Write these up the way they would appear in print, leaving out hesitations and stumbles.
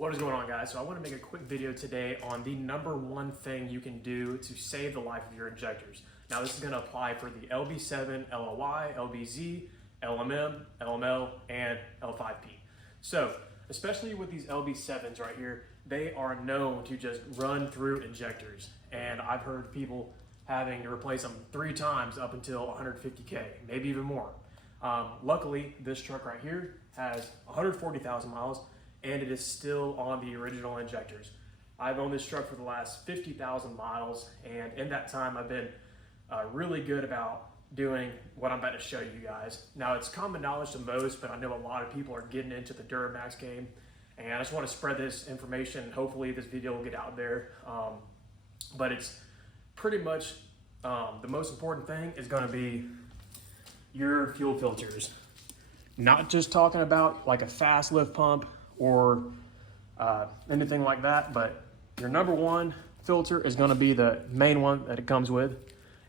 What is going on, guys? So I want to make a quick video today on the #1 thing you can do to save the life of your injectors. Now this is going to apply for the LB7, LLY, LBZ, LMM, LML, and L5P. So especially with these LB7s right here, they are known to just run through injectors. And I've heard people having to replace them 3 times up until 150K, maybe even more. Luckily, this truck right here has 140,000 miles and it is still on the original injectors. I've owned this truck for the last 50,000 miles, and in that time I've been really good about doing what I'm about to show you guys. Now it's common knowledge to most, but I know a lot of people are getting into the Duramax game, and I just want to spread this information, and hopefully this video will get out there. But it's pretty much the most important thing is going to be your fuel filters. Not just talking about like a fast lift pump or anything like that, but your #1 filter is going to be the main one that it comes with,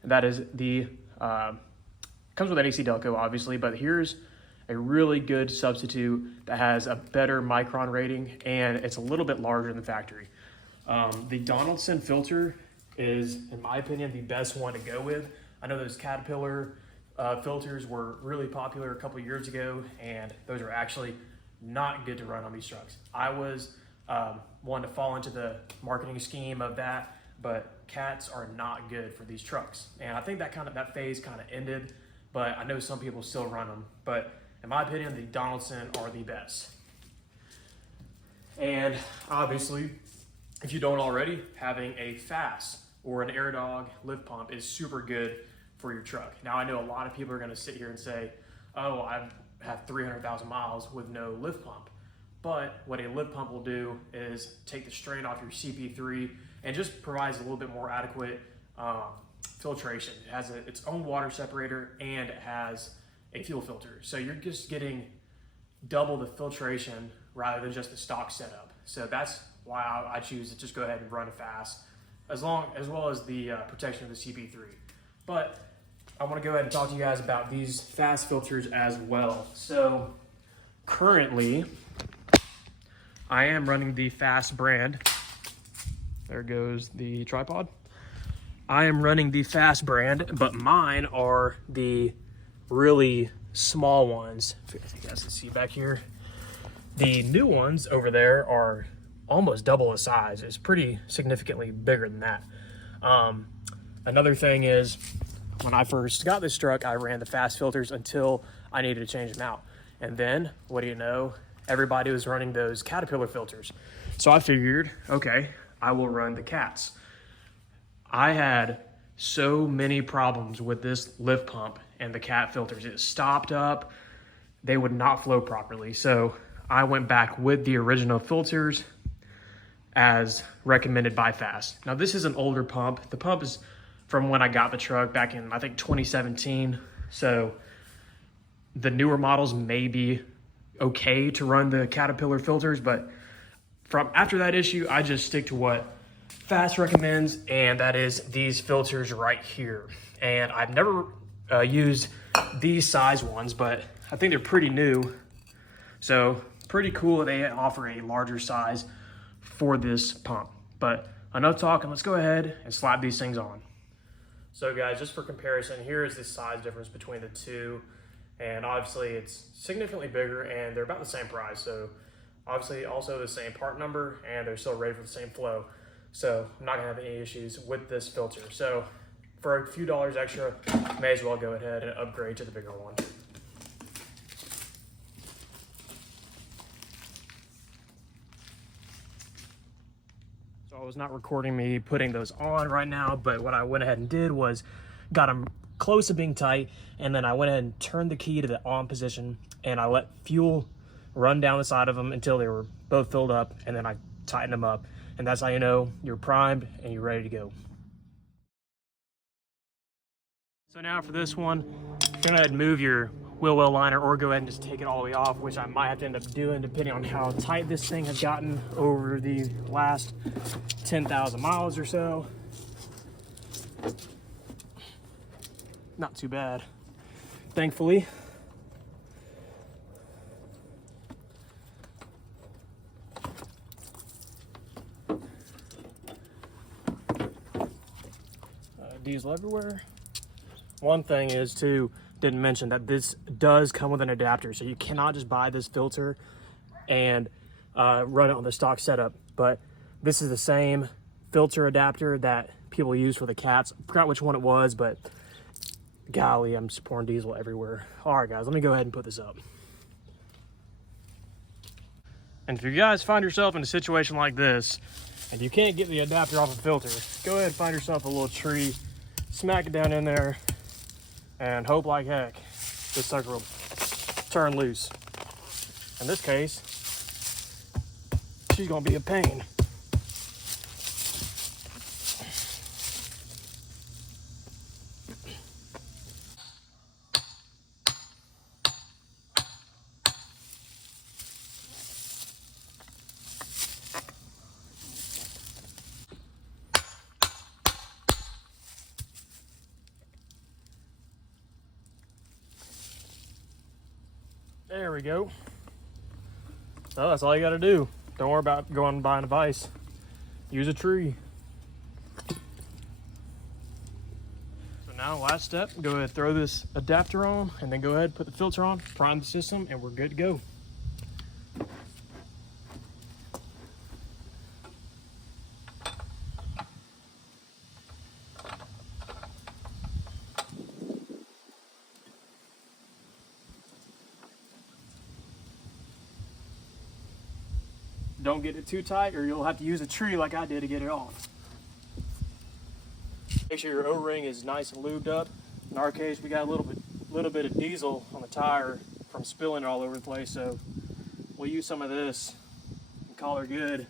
and that is the comes with an AC Delco, obviously, but here's a really good substitute that has a better micron rating, and it's a little bit larger than the factory. The Donaldson filter is, in my opinion, the best one to go with. I know those Caterpillar filters were really popular a couple years ago, and those are actually not good to run on these trucks. I was one to fall into the marketing scheme of that, but cats are not good for these trucks. And I think that phase kind of ended, but I know some people still run them. But in my opinion, the Donaldson are the best. And obviously, if you don't already, having a fast or an AirDog lift pump is super good for your truck. Now I know a lot of people are gonna sit here and say, oh, I've have 300,000 miles with no lift pump. But what a lift pump will do is take the strain off your CP3 and just provides a little bit more adequate filtration. It has its own water separator and it has a fuel filter. So you're just getting double the filtration rather than just the stock setup. So that's why I choose to just go ahead and run it fast, as well as the protection of the CP3. But I want to go ahead and talk to you guys about these fast filters as well. So currently, I am running the Fast brand. There goes the tripod. I am running the Fast brand, but mine are the really small ones. I think you guys can see back here. The new ones over there are almost double the size. It's pretty significantly bigger than that. Another thing is, when I first got this truck, I ran the fast filters until I needed to change them out. And then, what do you know? Everybody was running those Caterpillar filters. So I figured, okay, I will run the Cats. I had so many problems with this lift pump and the Cat filters. It stopped up. They would not flow properly. So I went back with the original filters as recommended by Fast. Now this is an older pump. The pump is from when I got the truck back in, I think, 2017. So the newer models may be okay to run the Caterpillar filters, but from after that issue, I just stick to what Fast recommends, and that is these filters right here. And I've never used these size ones, but I think they're pretty new. So pretty cool that they offer a larger size for this pump. But enough talking, let's go ahead and slap these things on. So guys, just for comparison, here is the size difference between the two. And obviously it's significantly bigger and they're about the same price. So obviously also the same part number and they're still rated for the same flow. So I'm not gonna have any issues with this filter. So for a few dollars extra, may as well go ahead and upgrade to the bigger one. So I was not recording me putting those on right now, but what I went ahead and did was got them close to being tight, and then I went ahead and turned the key to the on position, and I let fuel run down the side of them until they were both filled up, and then I tightened them up. And that's how you know you're primed and you're ready to go. So now for this one, go ahead and move your wheel well liner, or go ahead and just take it all the way off, which I might have to end up doing depending on how tight this thing has gotten over the last 10,000 miles or so. Not too bad, thankfully. diesel everywhere. One thing is too, didn't mention that this does come with an adapter, so you cannot just buy this filter and run it on the stock setup. But this is the same filter adapter that people use for the cats. I forgot which one it was, but golly, I'm just pouring diesel everywhere. All right, guys, let me go ahead and put this up. And if you guys find yourself in a situation like this and you can't get the adapter off a filter, go ahead and find yourself a little tree, smack it down in there, and hope like heck this sucker will turn loose. In this case, she's gonna be a pain. There we go. So that's all you gotta do. Don't worry about going and buying a vise. Use a tree. So now last step, go ahead and throw this adapter on and then go ahead and put the filter on, prime the system, and we're good to go. Don't get it too tight or you'll have to use a tree like I did to get it off. Make sure your O-ring is nice and lubed up. In our case, we got a little bit of diesel on the tire from spilling it all over the place, so we'll use some of this and call her good.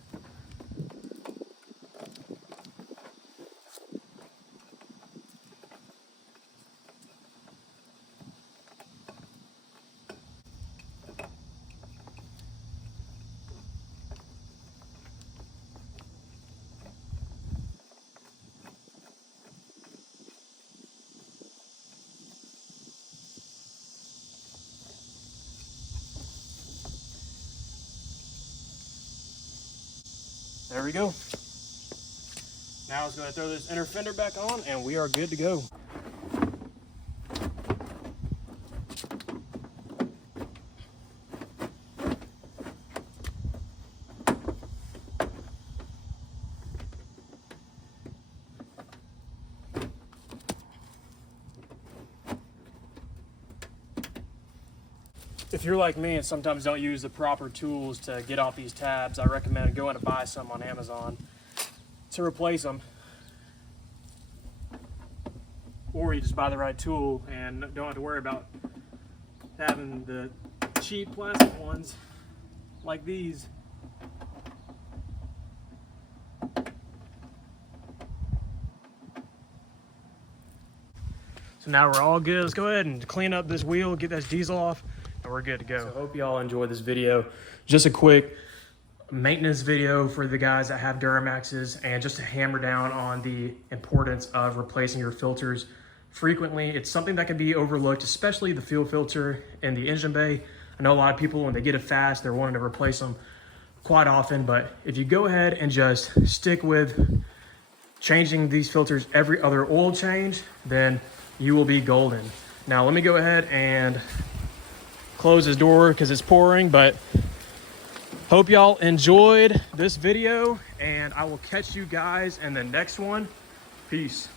There we go. Now it's going to throw this inner fender back on and we are good to go. If you're like me and sometimes don't use the proper tools to get off these tabs, I recommend going to buy some on Amazon to replace them. Or you just buy the right tool and don't have to worry about having the cheap plastic ones like these. So now we're all good. Let's go ahead and clean up this wheel, get this diesel off, and we're good to go. So I hope y'all enjoyed this video. Just a quick maintenance video for the guys that have Duramaxes, and just to hammer down on the importance of replacing your filters frequently. It's something that can be overlooked, especially the fuel filter in the engine bay. I know a lot of people, when they get it fast, they're wanting to replace them quite often, but if you go ahead and just stick with changing these filters every other oil change, then you will be golden. Now let me go ahead and close this door because it's pouring, but hope y'all enjoyed this video and I will catch you guys in the next one. Peace.